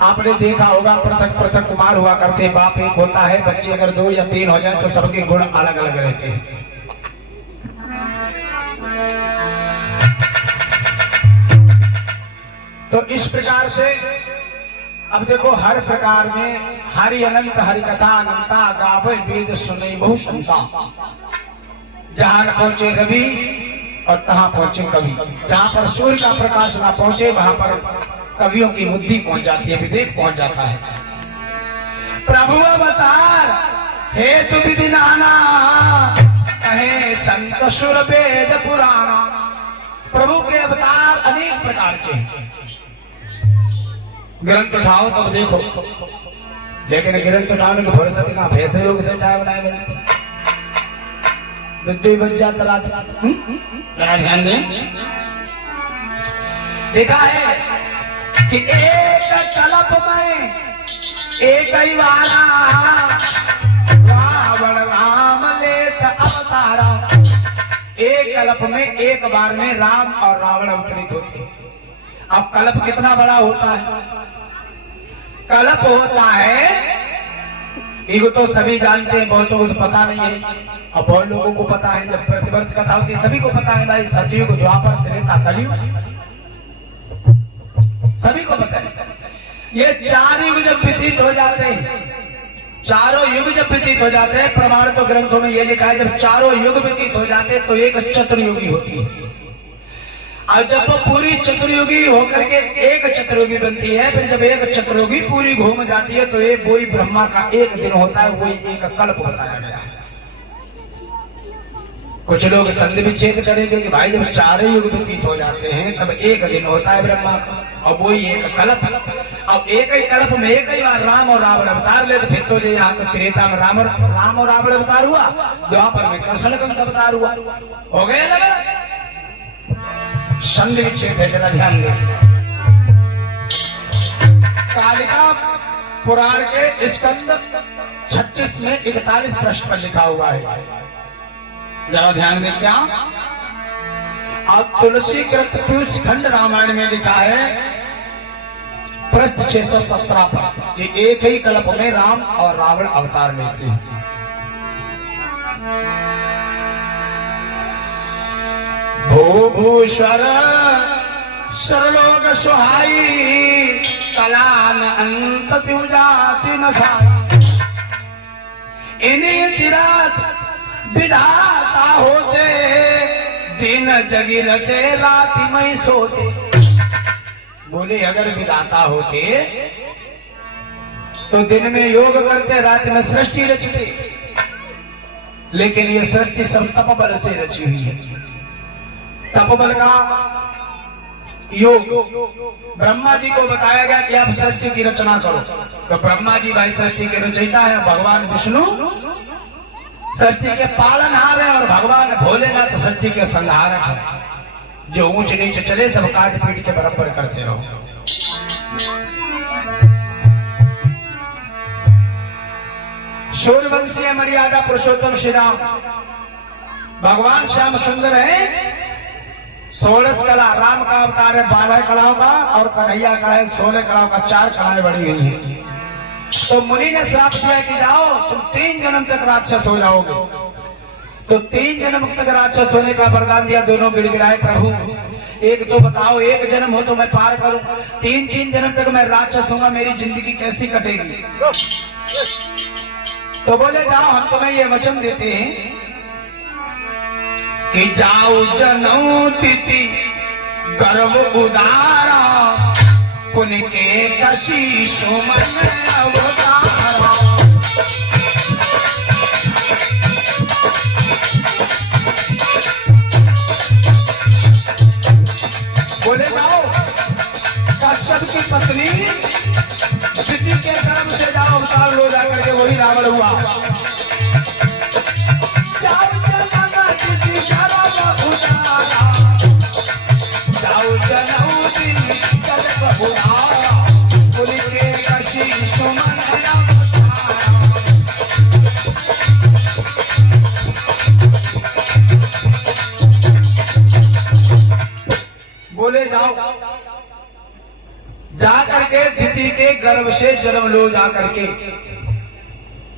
आपने देखा होगा पृथक पृथक कुमार हुआ करते, बाप एक होता है, बच्चे अगर 2 या 3 हो जाए तो सबके गुण अलग अलग रहते हैं। तो इस प्रकार से अब देखो हर प्रकार में हरि अनंत हरि कथा अनंता गावे वेद सुने बहु संता। जहां न पहुंचे रवि और तहां पहुंचे कवि। जहां पर सूर्य का प्रकाश ना पहुंचे वहां पर कवियों की बुद्धि पहुंच जाती है, विवेक पहुंच जाता है। प्रभु अवतार हेतु विधि नाना कहे संत सुर वेद पुराना। प्रभु के अवतार अनेक प्रकार के ग्रंथ उठाओ तब देखो, लेकिन ग्रंथ उठाने की फुर्सत कहां, फैसले लोग से उठाए बनाए बने दुद्धी बच्चा तला जरा ध्यान दें। देखा है कि एक कल्प में एक ही वारा रावण राम लेत अवतारा। एक कल्प में एक बार में राम और रावण अवतरित होते। अब कल्प कितना बड़ा होता है? कल्प होता है ये तो सभी जानते हैं, बहुतों को तो पता नहीं है और बहुत लोगों को पता है। जब प्रतिवर्ष कथा होती है सभी को पता है भाई, सतयुग द्वापर त्रेता कलयुग सभी को पता है। ये 4 युग जब व्यतीत हो जाते हैं, चारों युग जब व्यतीत हो जाते हैं, प्रमाण तो ग्रंथों में ये लिखा है जब चारों युग व्यतीत हो जाते हैं तो एक चतुर्युगी होती है। और जब वो पूरी चतुर्युगी होकर के एक चतुर्युगी बनती है, फिर जब एक चतुर्युगी पूरी घूम जाती है तो एक वही ब्रह्मा का एक दिन होता है, वही एक कल्प बताया गया है। कुछ लोग संधि विच्छेद करेंगे कि भाई जब 4 युग व्यतीत हो जाते हैं तब एक दिन होता है ब्रह्मा का और वही एक कल्प। अब एक ही कल्प में एक ही बार राम और रावण अवतार ले, तो फिर तो जो यहाँ तो त्रेता में राम और रावण अवतार हुआ, द्वापर में कृष्ण कंस अवतार हुआ, हो गए अलग अलग संधि विच्छेद है। जरा ध्यान दें, कालिका पुराण के स्कंद 36 में 41 पृष्ठ पर लिखा हुआ है। जरा ध्यान दें क्या। अब तुलसी कृत पीयूष खंड रामायण में लिखा है पृष्ठ 617 पर कि एक ही कल्प में राम और रावण अवतार लेते हैं। भूभूश्वर सर्वलोक सुहाई कलान अंत त्यू जाति नसाई। इन्हीं तिरात विधाता होते दिन जगी रचे राति में सोते। बोले अगर विधाता होते तो दिन में योग करते, रात में सृष्टि रचते, लेकिन ये सृष्टि सब तपबल से रची हुई है। तपबल का योग ब्रह्मा जी को बताया गया कि आप सृष्टि की रचना करो, तो ब्रह्मा जी भाई सृष्टि के रचयिता है, भगवान विष्णु सृष्टि के पालनहार है और भगवान भोलेनाथ सृष्टि के संहारक है। जो ऊंच नीच चले सब काट पीट के बराबर करते रहो। सूर्यवंशीय मर्यादा पुरुषोत्तम श्री राम भगवान श्याम सुंदर है। 16 कला राम का अवतार है 12 कलाओं का और कन्हैया का है 16 कलाओं का, 4 कलाएं बढ़ी हुई है। तो मुनि ने श्राप दिया कि जाओ तुम 3 जन्म तक राक्षस हो जाओगे। तो 3 जन्म तक राक्षस होने का वरदान दिया। दोनों गिड़गिड़ाए प्रभु एक तो बताओ, एक जन्म हो तो मैं पार करूं, 3 जन्म तक मैं राक्षस होऊंगा, मेरी जिंदगी कैसी कटेगी। तो बोले जाओ हम तुम्हें ये वचन देते हैं कि जाओ जनऊ तिथि गर्व उदारा पुण्य के कशी सुमन अवतारा। बोले जाओ कश्यप की पत्नी तिथि के गर्भ से जाओ अवतार लो जाकर के वही रावण हुआ। जाओ जनऊ तिथि गर्भ उदारा पुण्य के कशी सुमन अवतारा। बोले जाओ जा करके तिथि के गर्भ से जन्म लो जा करके